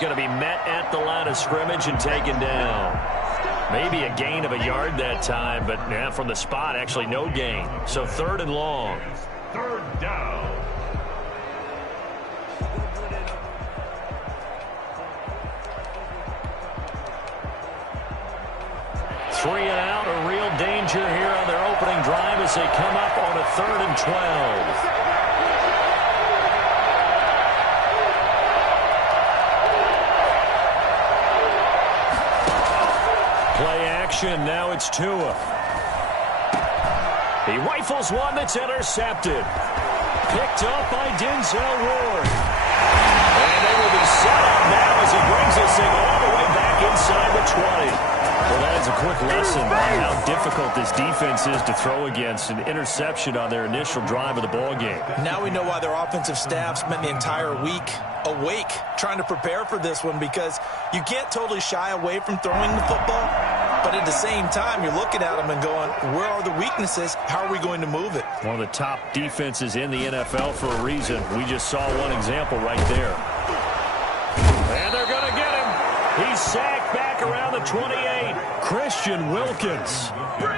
going to be met at the line of scrimmage and taken down. Maybe a gain of a yard that time, but from the spot, actually no gain. So 3rd and long. 3rd down. Three and out, a real danger here on their opening drive as they come up on a 3rd and 12. Play action, now it's Tua. He rifles one that's intercepted. Picked up by Denzel Ward. And they will be set up now as he brings this thing all the way back inside the 20. Well, that is a quick lesson on how difficult this defense is to throw against. An interception on their initial drive of the ballgame. Now we know why their offensive staff spent the entire week awake trying to prepare for this one, because you can't totally shy away from throwing the football, but at the same time you're looking at them and going, where are the weaknesses? How are we going to move it? One of the top defenses in the NFL for a reason. We just saw one example right there. And they're going to get him. He's sacked back around the 28. Christian Wilkins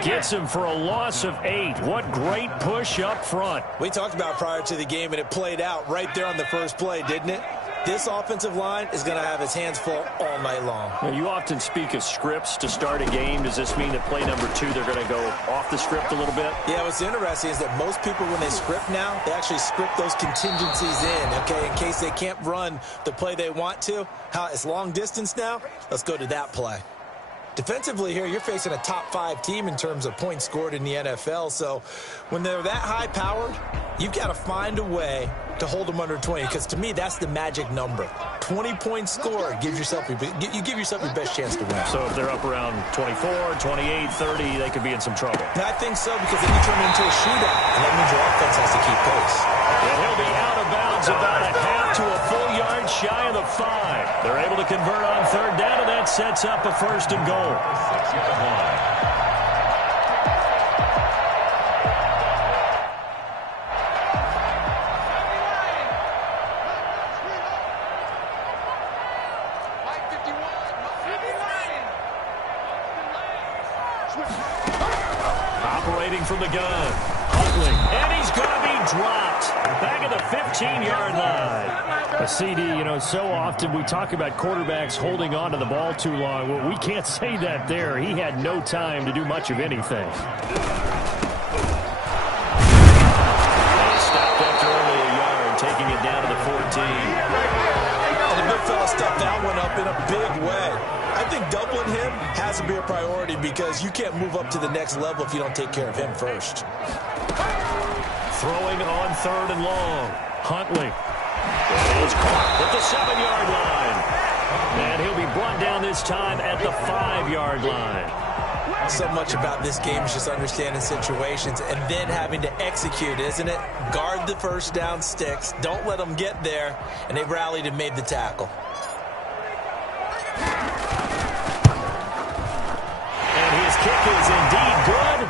gets him for a loss of 8. What great push up front. We talked about prior to the game, and it played out right there on the first play, didn't it? This offensive line is going to have his hands full all night long. Now, you often speak of scripts to start a game. Does this mean that play number 2, they're going to go off the script a little bit? Yeah, what's interesting is that most people, when they script now, they actually script those contingencies in, okay, in case they can't run the play they want to. It's long distance now. Let's go to that play. Defensively here, you're facing a top 5 team in terms of points scored in the NFL. So when they're that high-powered, you've got to find a way to hold them under 20, because to me, that's the magic number. 20 points scored gives yourself you give yourself your best chance to win. So if they're up around 24, 28, 30, they could be in some trouble. Now, I think so, because then you turn it into a shootout, and that means your offense has to keep pace. And he'll be out of bounds about a half to a full yard shy of the 5. They're able to convert on 3rd down, and that sets up a 1st and goal. Operating from the gun. Huntley. And he's going to be dropped. Back at the 15-yard line. A CD, so often we talk about quarterbacks holding on to the ball too long. Well, we can't say that there. He had no time to do much of anything. Stopped after only a yard, taking it down to the 14. And the big fella stepped that one up in a big way. I think doubling him has to be a priority, because you can't move up to the next level if you don't take care of him first. Throwing on 3rd and long. Huntley. It's caught at the 7-yard line. And he'll be brought down this time at the 5-yard line. So much about this game is just understanding situations and then having to execute, isn't it? Guard the first down sticks. Don't let them get there. And they rallied and made the tackle. Kick is indeed good,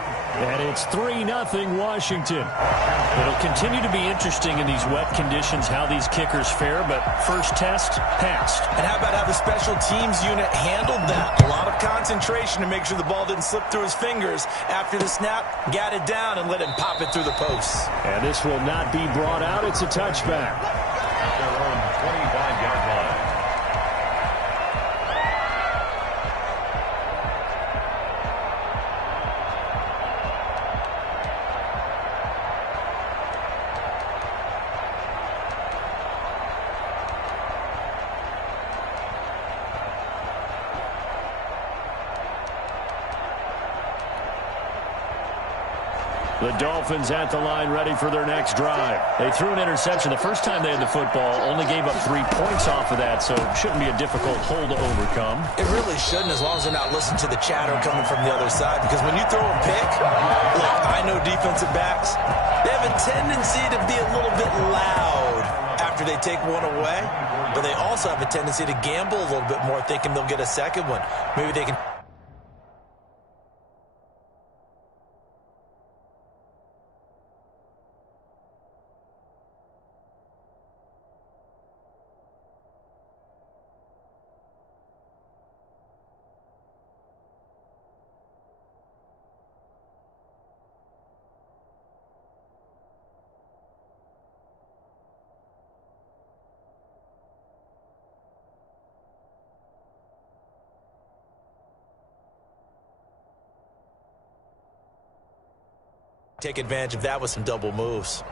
and it's 3-0 Washington. It'll continue to be interesting in these wet conditions how these kickers fare, but first test, passed. And how about how the special teams unit handled that? A lot of concentration to make sure the ball didn't slip through his fingers. After the snap, got it down and let him pop it through the posts. And this will not be brought out. It's a touchback. They're on the 25-yard line. The Dolphins at the line, ready for their next drive. They threw an interception the first time they had the football, only gave up 3 points off of that, so it shouldn't be a difficult hole to overcome. It really shouldn't, as long as they're not listening to the chatter coming from the other side, because when you throw a pick, look, I know defensive backs, they have a tendency to be a little bit loud after they take one away, but they also have a tendency to gamble a little bit more, thinking they'll get a second one. Maybe they can... take advantage of that with some double moves.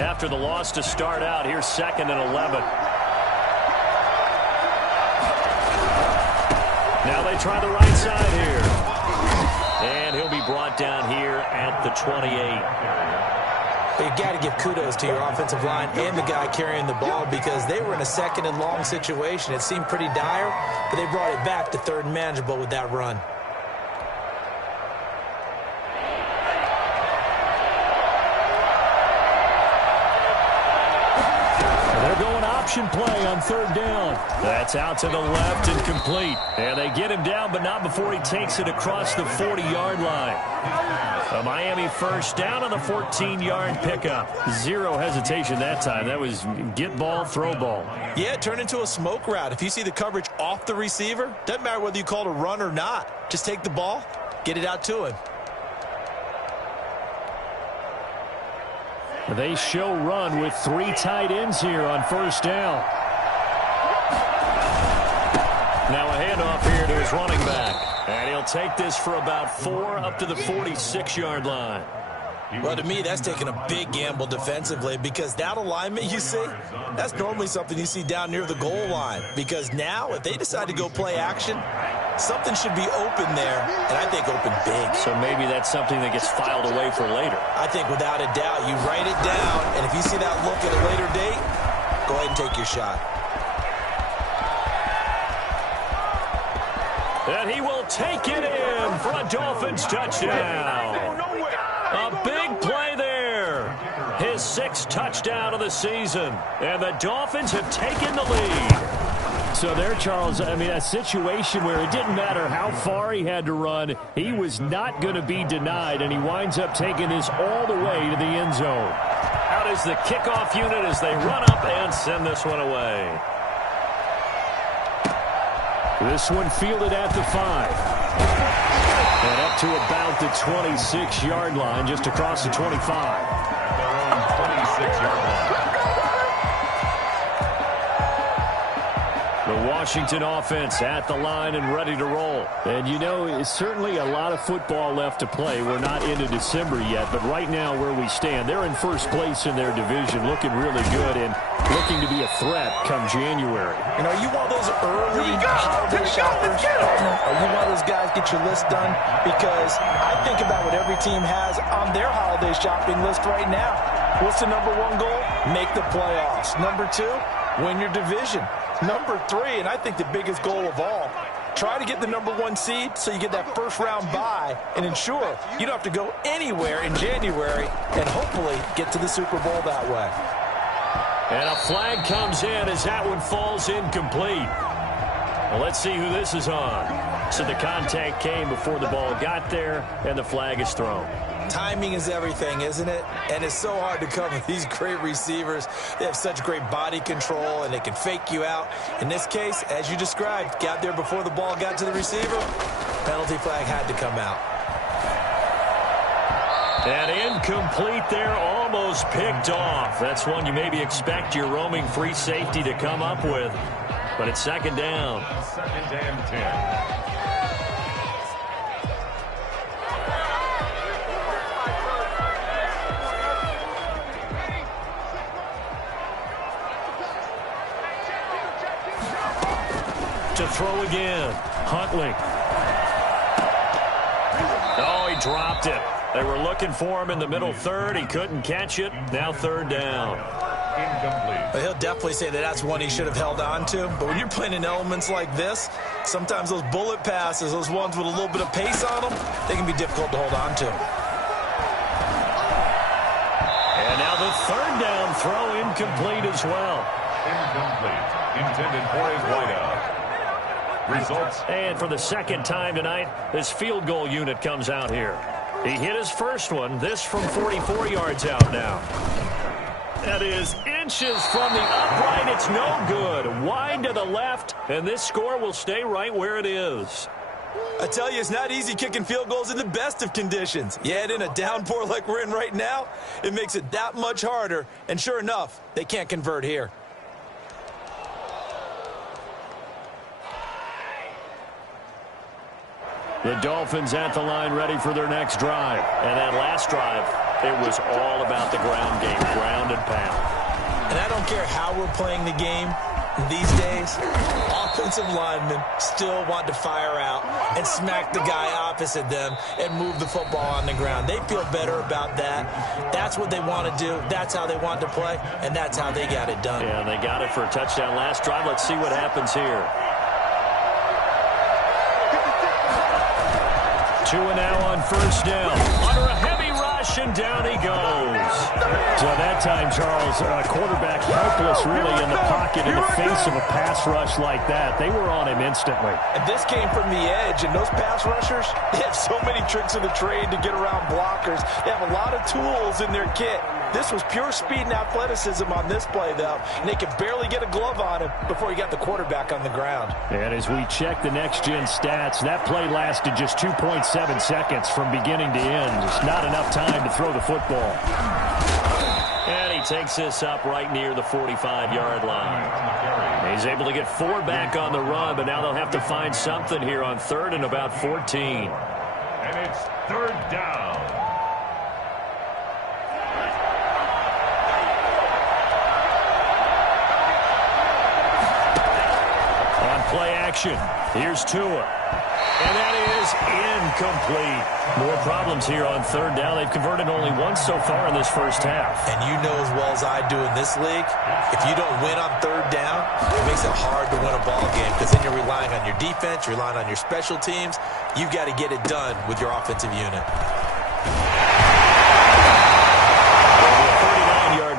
After the loss to start out, here's 2nd and 11. Now they try the right side here. And he'll be brought down here at the 28. You got to give kudos to your offensive line and the guy carrying the ball because they were in a 2nd and long situation. It seemed pretty dire, but they brought it back to 3rd and manageable with that run. Play on 3rd down. That's out to the left and complete. And they get him down, but not before he takes it across the 40-yard line. A Miami 1st down on the 14-yard pickup. Zero hesitation that time. That was get ball, throw ball. Yeah, it turned into a smoke route. If you see the coverage off the receiver, doesn't matter whether you call it a run or not. Just take the ball, get it out to him. They show run with 3 tight ends here on 1st down. Now a handoff here to his running back. And he'll take this for about 4 up to the 46-yard line. Well, to me, that's taking a big gamble defensively because that alignment you see, that's normally something you see down near the goal line. Because now, if they decide to go play action, something should be open there, and I think open big. So maybe that's something that gets filed away for later. I think without a doubt, you write it down, and if you see that look at a later date, go ahead and take your shot. And he will take it in for a Dolphins touchdown. A big play there. His 6th touchdown of the season. And the Dolphins have taken the lead. So there, Charles, I mean, a situation where it didn't matter how far he had to run. He was not going to be denied, and he winds up taking this all the way to the end zone. Out is the kickoff unit as they run up and send this one away. This one fielded at the 5. And up to about the 26-yard line, just across the 25. Their own 26-yard line. The Washington offense at the line and ready to roll. And, you know, it's certainly a lot of football left to play. We're not into December yet, but right now where we stand, they're in 1st place in their division, looking really good and looking to be a threat come January. You know, are you one of those early holiday shoppers? Are you one of those guys get your list done? Because I think about what every team has on their holiday shopping list right now. What's the number 1 goal? Make the playoffs. Number 2, win your division. Number 3, and I think the biggest goal of all, try to get the number 1 seed so you get that 1st round bye and ensure you don't have to go anywhere in January and hopefully get to the Super Bowl that way. And a flag comes in as that one falls incomplete. Well, let's see who this is on. So the contact came before the ball got there, and the flag is thrown. Timing is everything, isn't it? And it's so hard to cover these great receivers. They have such great body control, and they can fake you out. In this case, as you described, got there before the ball got to the receiver. Penalty flag had to come out. And incomplete there, almost picked off. That's one you maybe expect your roaming free safety to come up with. But it's 2nd down. 2nd and 10. To throw again. Huntley. Oh, he dropped it. They were looking for him in the middle 3rd. He couldn't catch it. Now 3rd down. Incomplete. But he'll definitely say that that's one he should have held on to. But when you're playing in elements like this, sometimes those bullet passes, those ones with a little bit of pace on them, they can be difficult to hold on to. And now the 3rd down throw incomplete as well. Incomplete. Intended for his wideout. Results. And for the 2nd time tonight, this field goal unit comes out here. He hit his first one. This from 44 yards out now. That is inches from the upright. It's no good. Wide to the left, and this score will stay right where it is. I tell you, it's not easy kicking field goals in the best of conditions. You add in a downpour like we're in right now, it makes it that much harder. And sure enough, they can't convert here. The Dolphins at the line ready for their next drive. And that last drive, it was all about the ground game, ground and pound. And I don't care how we're playing the game these days, offensive linemen still want to fire out and smack the guy opposite them and move the football on the ground. They feel better about that. That's what they want to do. That's how they want to play, and that's how they got it done. Yeah, they got it for a touchdown last drive. Let's see what happens here. 2 now on first down. Under a heavy rush, and down he goes. So that time, Charles, quarterback helpless really in the pocket in the face of a pass rush like that. They were on him instantly. And this came from the edge, and those pass rushers, they have so many tricks of the trade to get around blockers. They have a lot of tools in their kit. This was pure speed and athleticism on this play, though, and they could barely get a glove on him before he got the quarterback on the ground. And as we check the next-gen stats, that play lasted just 2.7 seconds from beginning to end. Just not enough time to throw the football. And he takes this up right near the 45-yard line. He's able to get 4 back on the run, but now they'll have to find something here on 3rd and about 14. And it's 3rd down. Play action. Here's Tua. And that is incomplete. More problems here on 3rd down. They've converted only once so far in this first half. And you know as well as I do in this league, if you don't win on 3rd down, it makes it hard to win a ball game because then you're relying on your defense, you're relying on your special teams. You've got to get it done with your offensive unit.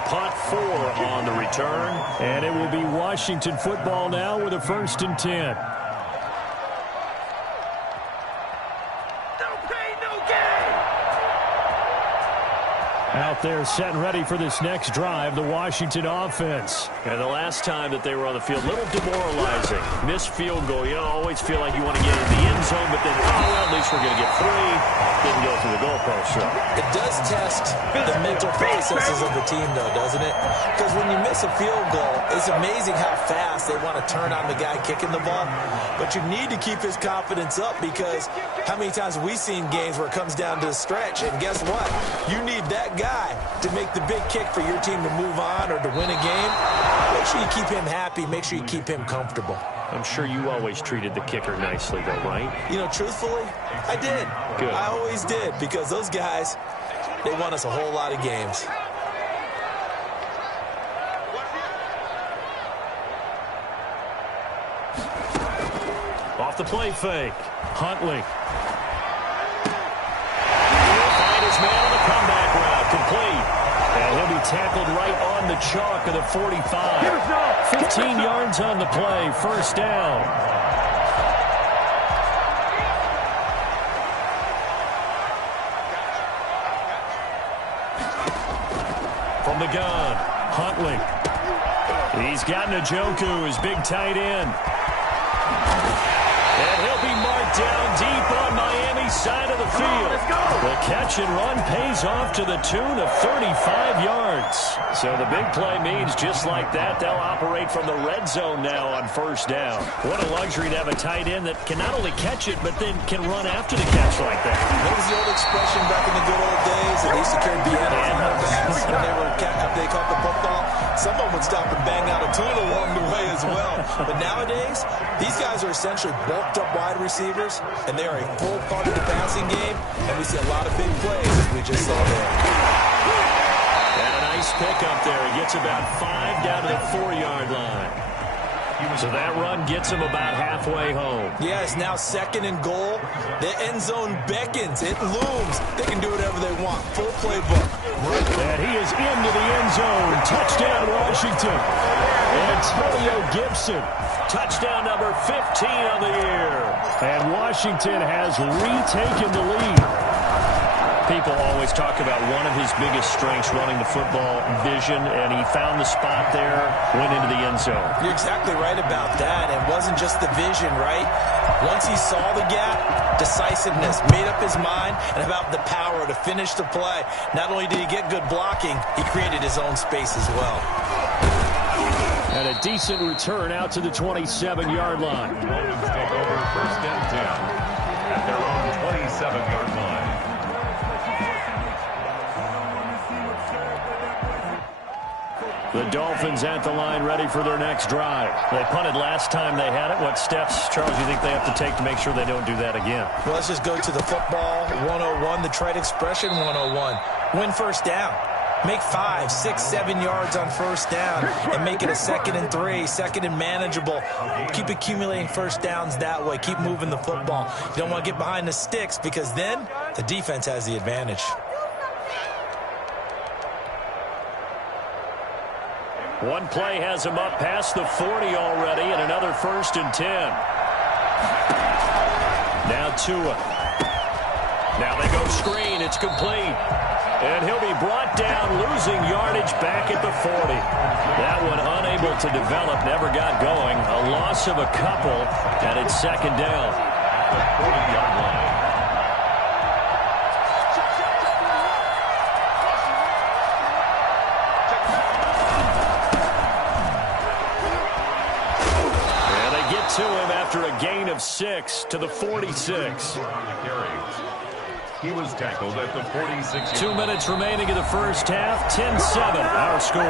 Punt 4 on the return. And it will be Washington football now with a 1st and 10. Out there set and ready for this next drive, the Washington offense. And the last time that they were on the field, a little demoralizing. Missed field goal. You always feel like you want to get in the end zone, but then, well, at least we're going to get 3. Didn't go through the goalpost. So it does test the mental processes of the team, though, doesn't it? Because when you miss a field goal, it's amazing how fast they want to turn on the guy kicking the ball. But you need to keep his confidence up because how many times have we seen games where it comes down to the stretch, and guess what? You need that guy to make the big kick for your team to move on or to win a game. Make sure you keep him happy. Make sure you keep him comfortable. I'm sure you always treated the kicker nicely, though, right? You know, truthfully, I did. Good. I always did because those guys, they won us a whole lot of games. Off the play fake. Huntley. Man on the comeback route, complete. And he'll be tackled right on the chalk of the 45. 15 yards on the play, 1st down. From the gun, Huntley. He's got Njoku, his big tight end. And he'll be marked down deep on Miami's side of the field. The catch and run pays off to the tune of 35 yards. So the big play means just like that, they'll operate from the red zone now on 1st down. What a luxury to have a tight end that can not only catch it, but then can run after the catch like that. What was the old expression back in the good old days? They used to carry bananas after they caught the football. Someone would stop and bang out a tune along the way as well. But nowadays, these guys are essentially bulked up wide receivers, and they are a full part of the passing game, and we see a lot of big plays as we just saw there. And a nice pickup there. He gets about 5 down to the 4-yard line. So that run gets him about halfway home. Yeah, it's now 2nd and goal. The end zone beckons. It looms. They can do whatever they want. Full playbook. And he is into the end zone. Touchdown, Washington. Antonio Gibson. Touchdown number 15 on the year. And Washington has retaken the lead. People always talk about one of his biggest strengths, running the football, vision, and he found the spot there, went into the end zone. You're exactly right about that. It wasn't just the vision, right? Once he saw the gap, decisiveness, made up his mind, and about the power to finish the play. Not only did he get good blocking, he created his own space as well. And a decent return out to the 27-yard line. Dolphins take over 1st and 10 at their own 27-yard line. The Dolphins at the line, ready for their next drive. They punted last time they had it. What steps, Charles, do you think they have to take to make sure they don't do that again? Well, let's just go to the football 101, the trade expression 101. Win first down. Make 5, 6, 7 yards on first down and make it a 2nd and 3, 2nd and manageable. Keep accumulating first downs that way. Keep moving the football. You don't want to get behind the sticks because then the defense has the advantage. One play has him up past the 40 already, and another 1st and 10. Now Tua. Now they go screen. It's complete. And he'll be brought down, losing yardage back at the 40. That one unable to develop, never got going. A loss of a couple, and it's 2nd down. The 40-yard line. To him after a gain of 6 to the 46. He was tackled at the 46. 2 minutes remaining in the first half. 10-7, our score.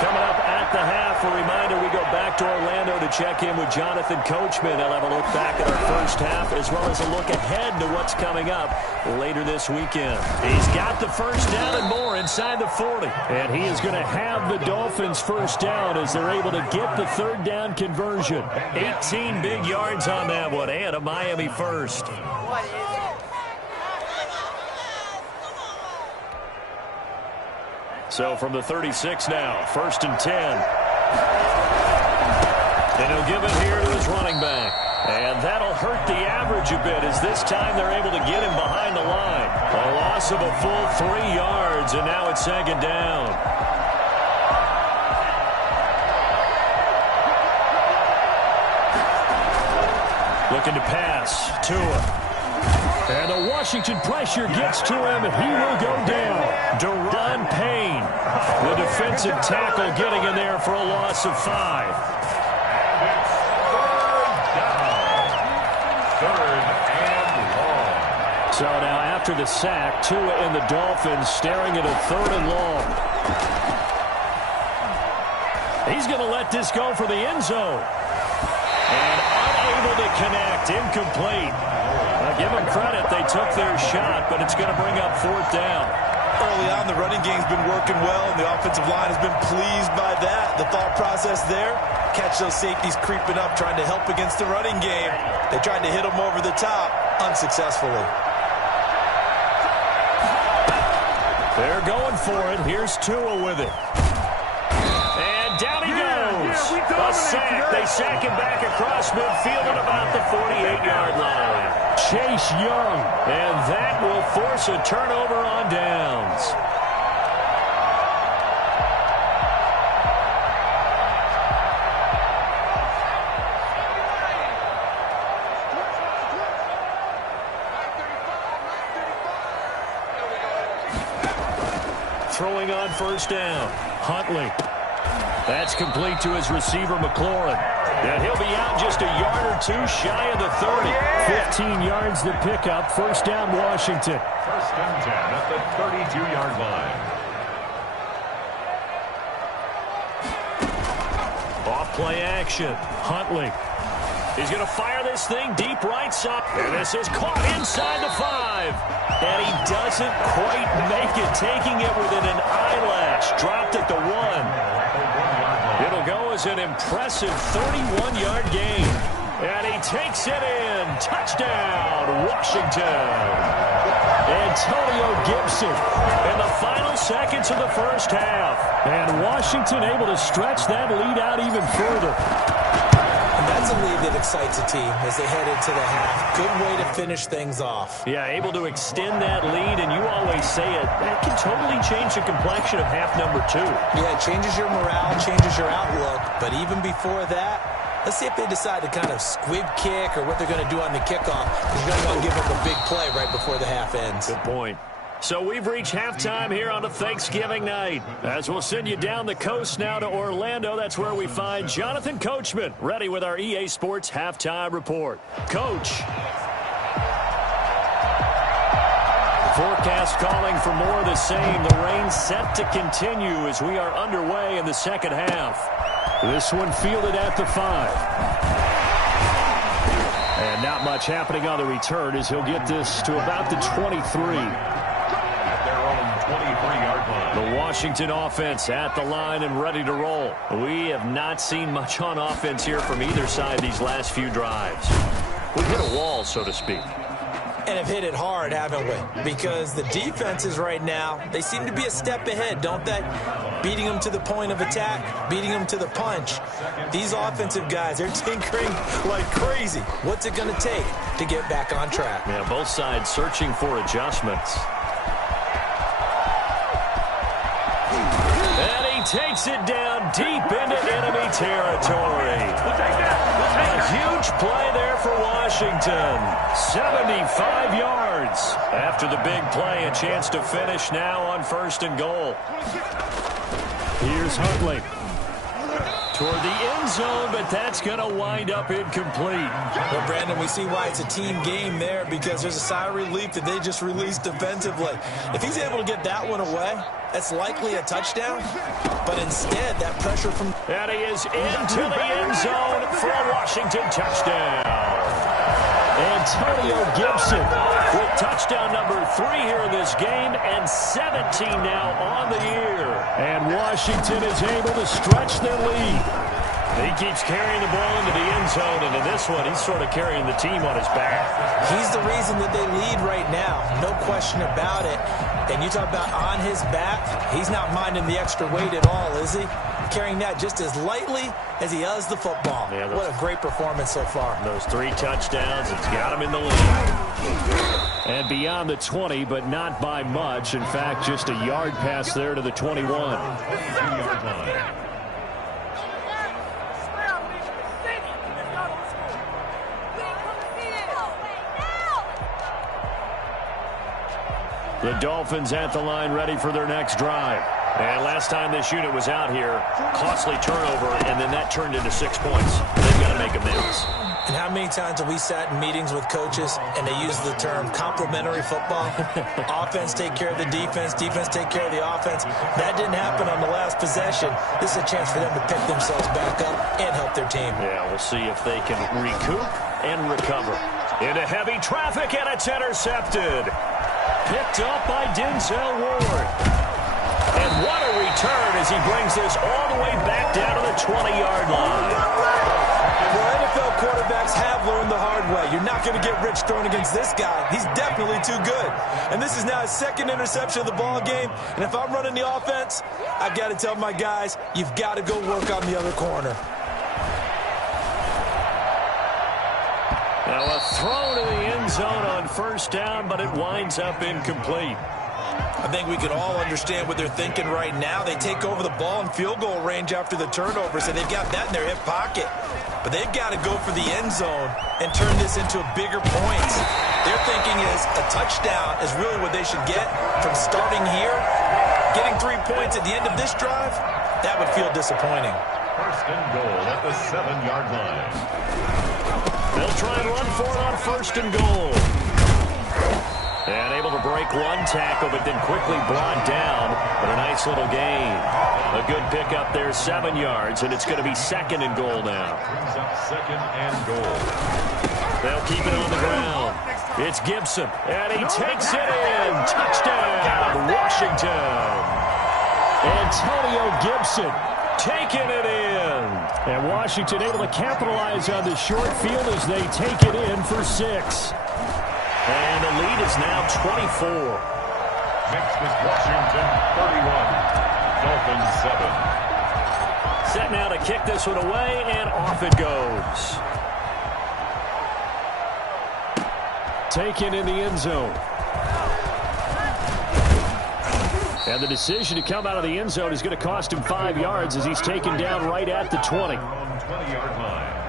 Coming up at the half, a reminder we go back to Orlando to check in with Jonathan Coachman. They'll have a look back at our first half as well as a look ahead to what's coming up later this weekend. He's got the first down and more inside the 40. And he is going to have the Dolphins first down as they're able to get the 3rd down conversion. 18 big yards on that one and a Miami first. So from the 36 now, 1st and 10. And he'll give it here to his running back. And that'll hurt the average a bit as this time they're able to get him behind the line. A loss of a full 3 yards, and now it's 2nd down. Looking to pass. Tua. And the Washington pressure gets to him, and he will go down. Deron Payne, the defensive tackle, getting in there for a loss of 5. Third and long. So now after the sack, Tua and the Dolphins staring at a 3rd and long. He's going to let this go for the end zone. And unable to connect, incomplete. Give them credit, they took their shot, but it's going to bring up 4th down. Early on, the running game's been working well, and the offensive line has been pleased by that. The thought process there, catch those safeties creeping up, trying to help against the running game. They tried to hit them over the top, unsuccessfully. They're going for it. Here's Tua with it. And down he goes. A sack. They sack him back across midfield at about the 48-yard line. Chase Young, and that will force a turnover on downs. Throwing on first down, Huntley. That's complete to his receiver, McLaurin. And he'll be out just a yard or 2 shy of the 30. 15 yards the pickup. First down, Washington. 1st and 10 at the 32-yard line. Off play action. Huntley. He's going to fire this thing deep right side. And this is caught inside the 5. And he doesn't quite make it, taking it within an eyelash. Dropped at the 1. It'll go as an impressive 31-yard gain. And he takes it in. Touchdown, Washington. Antonio Gibson in the final seconds of the first half. And Washington able to stretch that lead out even further. And that's That's a lead that excites a team as they head into the half. Good way to finish things off. Yeah, able to extend that lead, and you always say it, that can totally change the complexion of half number 2. Yeah, it changes your morale, changes your outlook. But even before that, let's see if they decide to kind of squib kick or what they're going to do on the kickoff. You're going to want to give them a big play right before the half ends. Good point. So we've reached halftime here on a Thanksgiving night. As we'll send you down the coast now to Orlando, that's where we find Jonathan Coachman, ready with our EA Sports Halftime Report. Coach. Forecast calling for more of the same. The rain set to continue as we are underway in the second half. This one fielded at the 5. And not much happening on the return as he'll get this to about the 23. At their own 23-yard line. The Washington offense at the line and ready to roll. We have not seen much on offense here from either side these last few drives. We've hit a wall, so to speak. And have hit it hard, haven't we? Because the defenses right now, they seem to be a step ahead, don't they? Beating them to the point of attack, beating them to the punch. These offensive guys, they're tinkering like crazy. What's it going to take to get back on track? Yeah, both sides searching for adjustments. And he takes it down deep into enemy territory. A huge play there for Washington. 75 yards. After the big play, a chance to finish now on 1st and goal. Here's Huntley. Toward the end zone, but that's going to wind up incomplete. Well, Brandon, we see why it's a team game there because there's a sigh of relief that they just released defensively. If he's able to get that one away, that's likely a touchdown. But instead, that pressure from... And he is into the end zone for a Washington touchdown. Antonio Gibson with touchdown number 3 here in this game and 17 now on the year. And Washington is able to stretch their lead. He keeps carrying the ball into the end zone, and in this one, he's sort of carrying the team on his back. He's the reason that they lead right now, no question about it. And you talk about on his back, he's not minding the extra weight at all, is he? Carrying that just as lightly as he does the football. Yeah, what a great performance so far. Those 3 touchdowns, it's got him in the lead. And beyond the 20, but not by much. In fact, just a yard pass there to the 21. The Dolphins at the line ready for their next drive. And last time this unit was out here, costly turnover, and then that turned into 6 points. They've got to make amends. And how many times have we sat in meetings with coaches and they use the term complementary football? Offense take care of the defense, defense take care of the offense. That didn't happen on the last possession. This is a chance for them to pick themselves back up and help their team. Yeah, we'll see if they can recoup and recover. Into heavy traffic, and it's intercepted. Picked up by Denzel Ward. And what a return as he brings this all the way back down to the 20-yard line. Well, NFL quarterbacks have learned the hard way. You're not going to get rich throwing against this guy. He's definitely too good. And this is now his 2nd interception of the ball game. And if I'm running the offense, I've got to tell my guys, you've got to go work on the other corner. Now a throw to the end zone on 1st down, but it winds up incomplete. I think we can all understand what they're thinking right now. They take over the ball in field goal range after the turnover, so they've got that in their hip pocket. But they've got to go for the end zone and turn this into bigger points. Their thinking is a touchdown is really what they should get from starting here. Getting 3 points at the end of this drive, that would feel disappointing. 1st and goal at the 7-yard line. They'll try and run for it on 1st and goal. And able to break one tackle, but then quickly brought down. But a nice little gain. A good pickup there, 7 yards, and it's going to be 2nd and goal now. Brings up 2nd and goal. They'll keep it on the ground. It's Gibson, and he takes it in. Touchdown, Washington. Antonio Gibson taking it in. And Washington able to capitalize on the short field as they take it in for 6. And the lead is now 24. Next is Washington, 31. Dolphins, 7. Set now to kick this one away, and off it goes. taken in the end zone. And the decision to come out of the end zone is going to cost him 5 yards as he's taken down right at the 20. 20-yard line.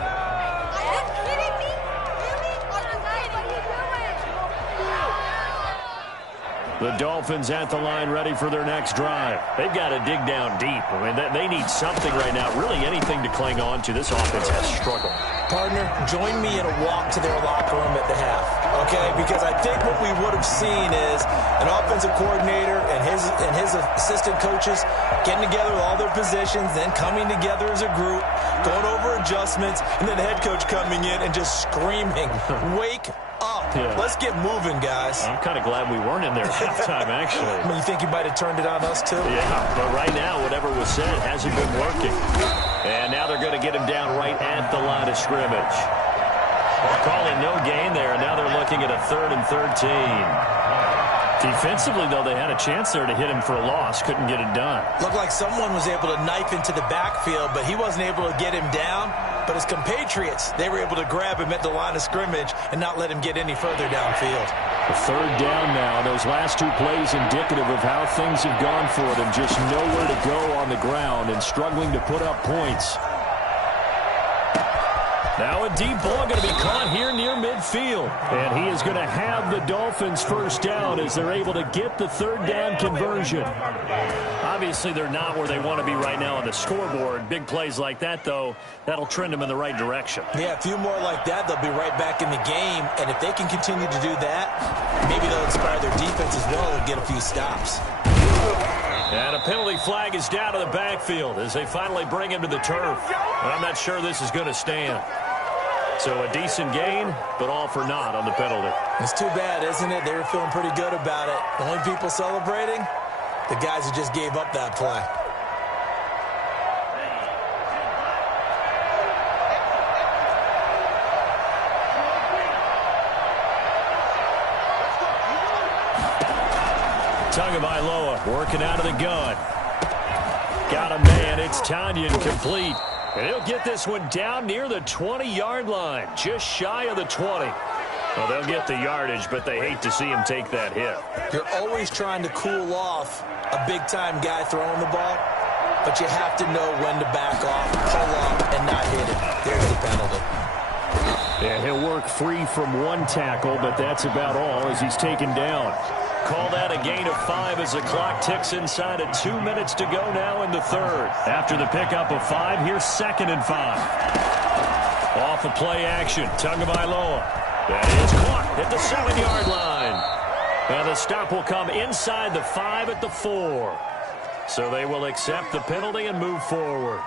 The Dolphins at the line ready for their next drive. They've got to dig down deep. I mean, they need something right now, really anything to cling on to. This offense has struggled. Partner, join me in a walk to their locker room at the half, okay? Because I think what we would have seen is an offensive coordinator and his assistant coaches getting together with all their positions, then coming together as a group, going over adjustments, and then the head coach coming in and just screaming, wake up. Yeah. Let's get moving, guys. I'm kind of glad we weren't in there at halftime, actually. I mean, you think you might have turned it on us, too? Yeah, but right now, whatever was said hasn't been working. And now they're going to get him down right at the line of scrimmage. They're calling no gain there, and now they're looking at a 3rd and 13. Defensively, though, they had a chance there to hit him for a loss. Couldn't get it done. Looked like someone was able to knife into the backfield, but he wasn't able to get him down. But his compatriots, they were able to grab him at the line of scrimmage and not let him get any further downfield. A 3rd down now. Those last 2 plays indicative of how things have gone for them. Just nowhere to go on the ground and struggling to put up points. Now a deep ball going to be caught here near midfield. And he is going to have the Dolphins first down as they're able to get the 3rd down conversion. Obviously, they're not where they want to be right now on the scoreboard. Big plays like that, though, that'll trend them in the right direction. Yeah, a few more like that, they'll be right back in the game. And if they can continue to do that, maybe they'll inspire their defense as well and get a few stops. And a penalty flag is down to the backfield as they finally bring him to the turf. And I'm not sure this is going to stand. So a decent gain, but all for naught on the penalty. It's too bad, isn't it? They were feeling pretty good about it. The only people celebrating, the guys who just gave up that play. Tagovailoa working out of the gun. Got a man. It's Tanyan complete. And he'll get this one down near the 20-yard line, just shy of the 20. Well, they'll get the yardage, but they hate to see him take that hit. You're always trying to cool off a big-time guy throwing the ball, but you have to know when to back off, pull up, and not hit it. There's the penalty. Yeah, he'll work free from 1 tackle, but that's about all as he's taken down. Call that a gain of 5 as the clock ticks inside of 2 minutes to go now in the 3rd. After the pickup of 5, here's 2nd and 5. Off of play action, Tagovailoa. That is caught at the 7-yard line. And the stop will come inside the 5 at the 4. So they will accept the penalty and move forward.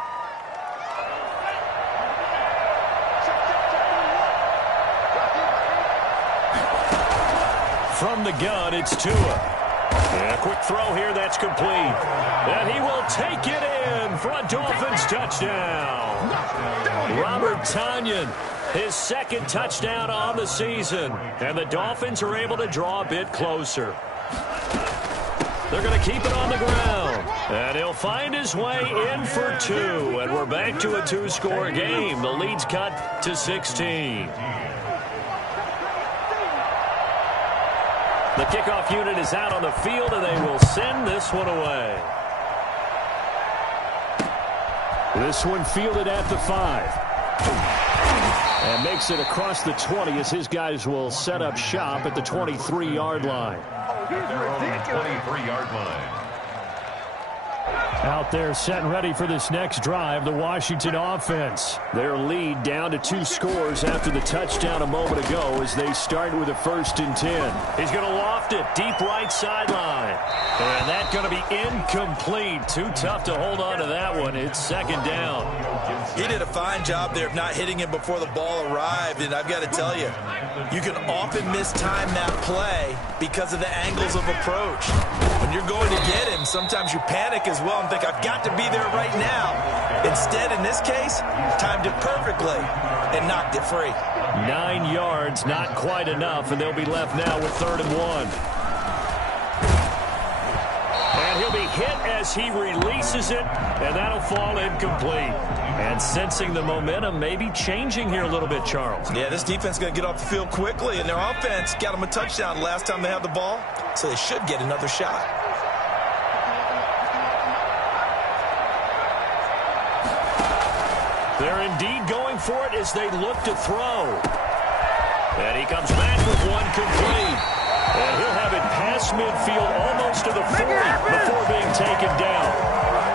From the gun, it's Tua. And a quick throw here, that's complete. And he will take it in for a Dolphins touchdown. Robert Tanyan, his 2nd touchdown on the season. And the Dolphins are able to draw a bit closer. They're going to keep it on the ground. And he'll find his way in for 2. And we're back to a 2-score game. The lead's cut to 16. The kickoff unit is out on the field, and they will send this one away. This one fielded at the 5. And makes it across the 20 as his guys will set up shop at the 23-yard line. Their own 23-yard line. Out there set and ready for this next drive, the Washington offense. Their lead down to 2 scores after the touchdown a moment ago as they start with a 1st and 10. He's going to loft it deep right sideline. And that's going to be incomplete. Too tough to hold on to that one. It's 2nd down. He did a fine job there of not hitting him before the ball arrived. And I've got to tell you, you can often mistime that play because of the angles of approach. When you're going to get him, sometimes you panic as well and think, I've got to be there right now. Instead, in this case, timed it perfectly and knocked it free. 9 yards, not quite enough, and they'll be left now with 3rd and 1. And he'll be hit as he releases it, and that'll fall incomplete. And sensing the momentum, maybe changing here a little bit, Charles. Yeah, this defense is going to get off the field quickly, and their offense got them a touchdown last time they had the ball, so they should get another shot. They're indeed going for it as they look to throw. And he comes back with one complete. And he'll have it past midfield almost to the 40 before being taken down.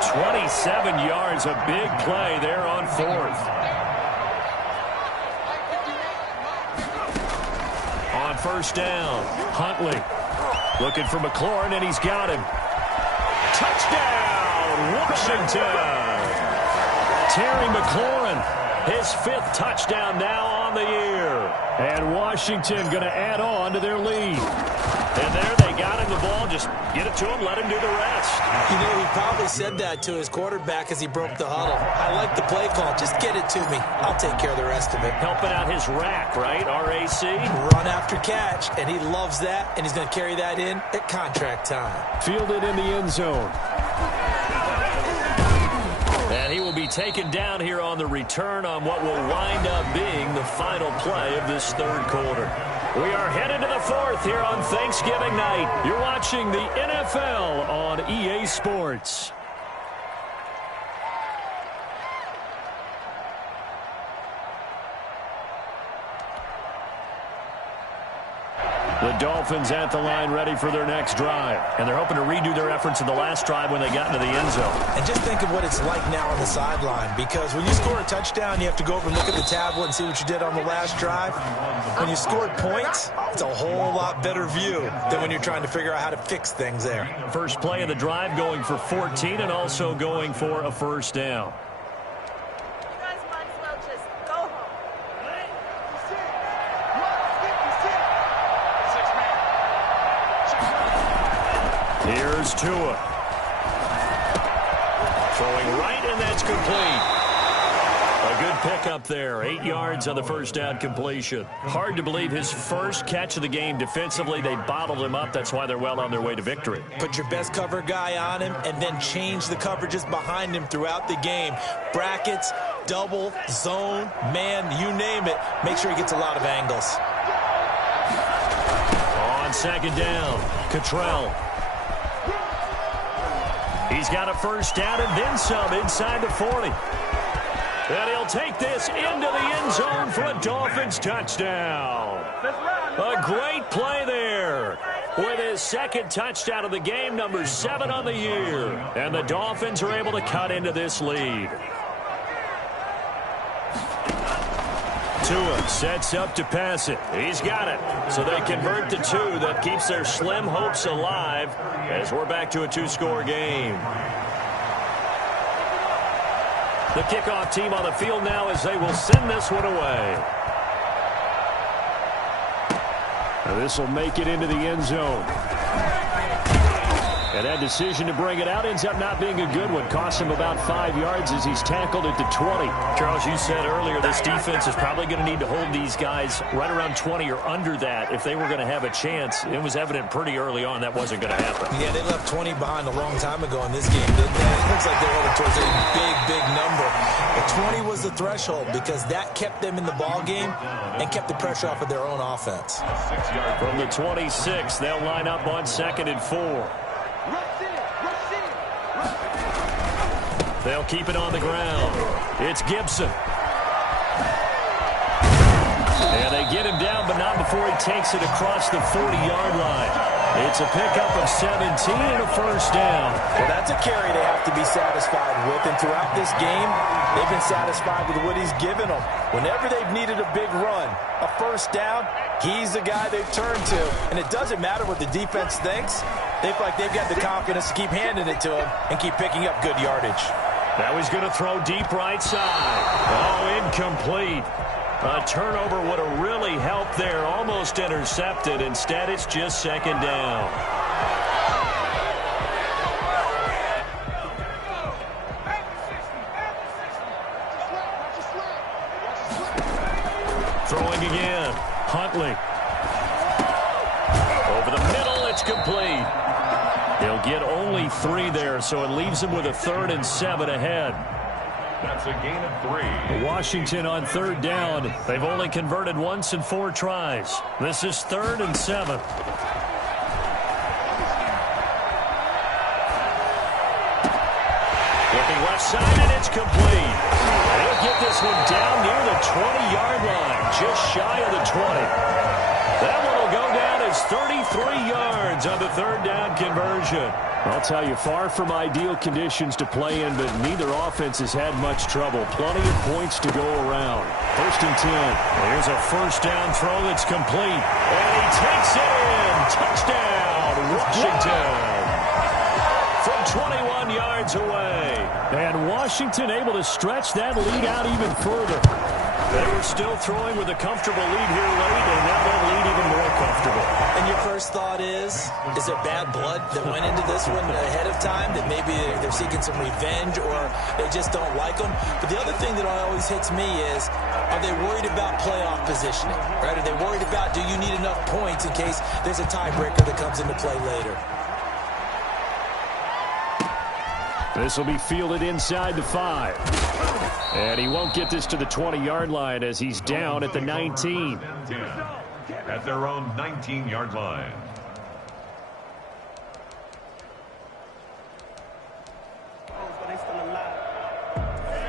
27 yards, a big play there on fourth. On first down, Huntley looking for McLaurin, and he's got him. Touchdown, Washington. Terry McLaurin, his 5th touchdown now on the year. And Washington going to add on to their lead. And there they got him the ball. Just get it to him, let him do the rest. You know, he probably said that to his quarterback as he broke the huddle. I like the play call. Just get it to me. I'll take care of the rest of it. Helping out his rack, right? R-A-C? Run after catch, and he loves that, and he's going to carry that in at contract time. Fielded in the end zone. And he will be taken down here on the return on what will wind up being the final play of this third quarter. We are headed to the fourth here on Thanksgiving night. You're watching the NFL on EA Sports. The Dolphins at the line ready for their next drive. And they're hoping to redo their efforts in the last drive when they got into the end zone. And just think of what it's like now on the sideline, because when you score a touchdown, you have to go over and look at the tablet and see what you did on the last drive. When you scored points, it's a whole lot better view than when you're trying to figure out how to fix things there. First play of the drive going for 14 and also going for a first down. Here's Tua. Throwing right, and that's complete. A good pickup there. 8 yards on the first down completion. Hard to believe his first catch of the game defensively. They bottled him up. That's why they're well on their way to victory. Put your best cover guy on him and then change the coverages behind him throughout the game. Brackets, double, zone, man, you name it. Make sure he gets a lot of angles. On second down, Cottrell. He's got a first down and then some inside the 40. And he'll take this into the end zone for a Dolphins touchdown. A great play there with his second touchdown of the game, number 7 on the year. And the Dolphins are able to cut into this lead. Tua sets up to pass it. He's got it. So they convert to 2. That keeps their slim hopes alive as we're back to a 2-score game. The kickoff team on the field now as they will send this one away. Now this will make it into the end zone. And that decision to bring it out ends up not being a good one. Costs him about 5 yards as he's tackled at the 20. Charles, you said earlier this defense is probably going to need to hold these guys right around 20 or under that if they were going to have a chance. It was evident pretty early on that wasn't going to happen. Yeah, they left 20 behind a long time ago in this game, didn't they? It looks like they're headed towards a big, big number. But 20 was the threshold because that kept them in the ball game and kept the pressure off of their own offense. From the 26, they'll line up on 2nd and 4. They'll keep it on the ground. It's Gibson. And they get him down, but not before he takes it across the 40-yard line. It's a pickup of 17 and a first down. Well, that's a carry they have to be satisfied with. And throughout this game, they've been satisfied with what he's given them. Whenever they've needed a big run, a first down, he's the guy they've turned to. And it doesn't matter what the defense thinks. They feel like they've got the confidence to keep handing it to him and keep picking up good yardage. Now he's going to throw deep right side. Oh, incomplete. A turnover would have really helped there. Almost intercepted. Instead, it's just second down. Throwing again. Huntley. Over the middle, it's complete. He'll get only 3 there, so it leaves them with a 3rd and 7 ahead. That's a gain of 3. Washington on 3rd down. They've only converted once in 4 tries. This is 3rd and 7. Looking left side, and it's complete. They'll get this one down near the 20-yard line, just shy of the 20. That one will go down as 33 yards on the 3rd down conversion. I'll tell you, far from ideal conditions to play in, but neither offense has had much trouble. Plenty of points to go around. 1st and 10. Here's a 1st down throw that's complete. And he takes it in. Touchdown, Washington. From 21 yards away. And Washington able to stretch that lead out even further. They were still throwing with a comfortable lead here late, and now they'll lead even more comfortable. And your first thought is there bad blood that went into this one ahead of time, that maybe they're seeking some revenge or they just don't like them? But the other thing that always hits me is, are they worried about playoff positioning? Right? Are they worried about, do you need enough points in case there's a tiebreaker that comes into play later? This will be fielded inside the 5. And he won't get this to the 20-yard line as he's down at the 19. At their own 19-yard line.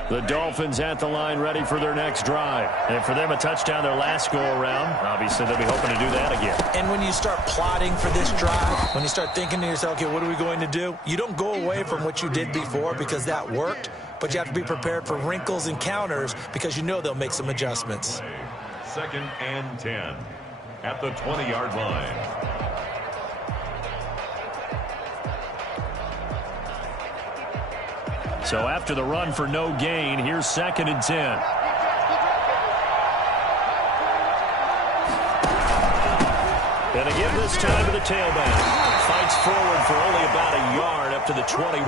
The Dolphins at the line ready for their next drive. And for them, a touchdown their last go-around. Obviously, they'll be hoping to do that again. And when you start plotting for this drive, when you start thinking to yourself, okay, what are we going to do? You don't go away from what you did before because that worked, but you have to be prepared for wrinkles and counters because you know they'll make some adjustments. 2nd and 10 at the 20-yard line. So after the run for no gain, here's 2nd and 10. And again this time to the tailback. Fights forward for only about a yard up to the 21.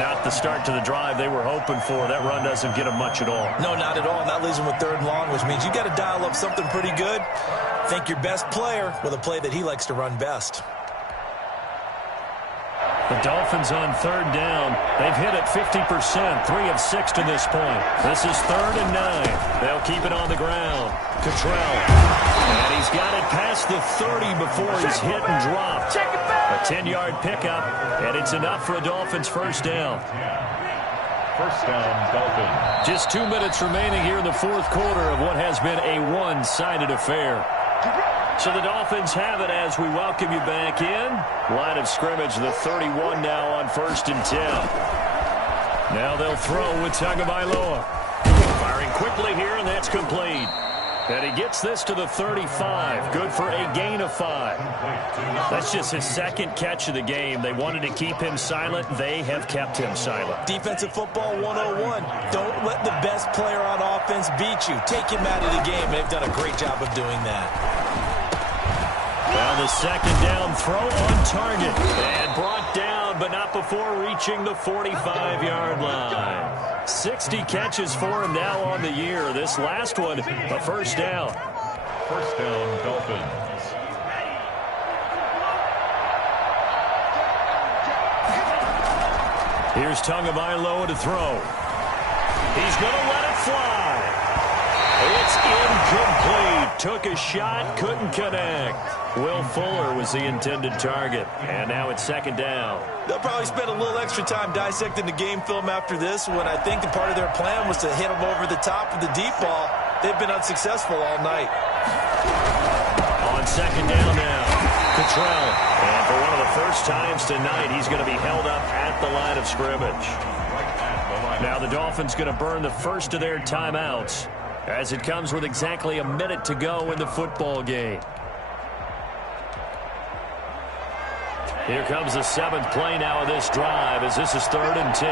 Not the start to the drive they were hoping for. That run doesn't get them much at all. No, not at all. And that leaves them with 3rd and long, which means you got to dial up something pretty good. Think your best player with a play that he likes to run best. The Dolphins on 3rd down. They've hit it 50%, 3 of 6 to this point. This is 3rd and 9. They'll keep it on the ground. Cottrell. And he's got it past the 30 before he's hit and dropped. A 10-yard pickup, and it's enough for a Dolphins 1st down. 1st down, Dolphins. Just 2 minutes remaining here in the 4th quarter of what has been a one-sided affair. So the Dolphins have it as we welcome you back in. Line of scrimmage, the 31 now on 1st and 10. Now they'll throw with Tagovailoa. Firing quickly here, and that's complete. And he gets this to the 35. Good for a gain of 5. That's just his 2nd catch of the game. They wanted to keep him silent. They have kept him silent. Defensive football 101. Don't let the best player on offense beat you. Take him out of the game. They've done a great job of doing that. Well, the 2nd down throw on target. And brought down, but not before reaching the 45-yard line. 60 catches for him now on the year. This last one, a 1st down. 1st down, Dolphins. Here's Tagovailoa to throw. He's going to let it fly. It's incomplete. Took a shot, couldn't connect. Will Fuller was the intended target. And now it's 2nd down. They'll probably spend a little extra time dissecting the game film after this when I think the part of their plan was to hit him over the top with the deep ball. They've been unsuccessful all night. On 2nd down now, Cottrell. And for one of the first times tonight, he's going to be held up at the line of scrimmage. Now the Dolphins going to burn the first of their timeouts as it comes with exactly a minute to go in the football game. Here comes the 7th play now of this drive as this is 3rd and 10.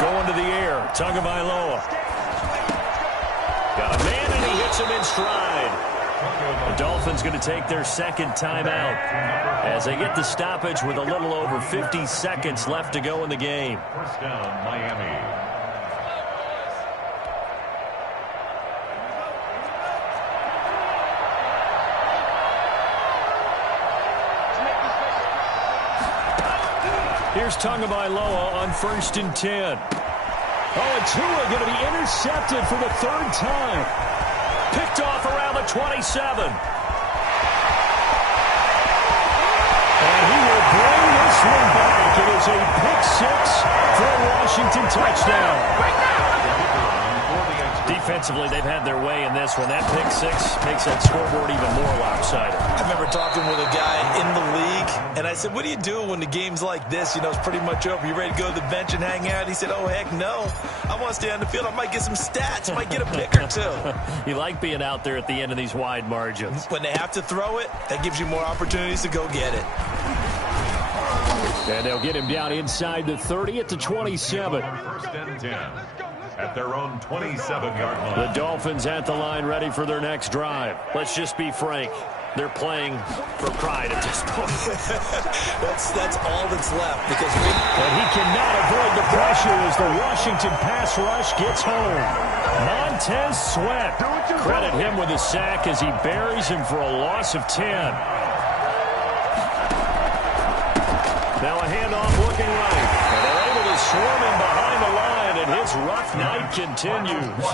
Going to the air, Tagovailoa. Got a man and he hits him in stride. The Dolphins going to take their 2nd timeout as they get the stoppage with a little over 50 seconds left to go in the game. 1st down, Miami. Here's Tagovailoa on 1st and 10. Oh, and Tua going to be intercepted for the 3rd time. Picked off around the 27. And he will bring this one back. It is a pick 6 for a Washington touchdown. Defensively, they've had their way in this one. That pick 6 makes that scoreboard even more lopsided. I remember talking with a guy in the league, and I said, what do you do when the game's like this? You know, it's pretty much over. You ready to go to the bench and hang out? He said, oh, heck no. I want to stay on the field. I might get some stats. I might get a pick or two. You like being out there at the end of these wide margins. When they have to throw it, that gives you more opportunities to go get it. And they'll get him down inside the 30 at the 27. 1st and 10 at their own 27-yard line. The Dolphins at the line ready for their next drive. Let's just be frank. They're playing for pride at this point. that's all that's left. But he cannot avoid the pressure as the Washington pass rush gets home. Montez Sweat. Credit him with a sack as he buries him for a loss of 10. Now a handoff looking right. And they're able to swarm him behind the line, and his rough night continues.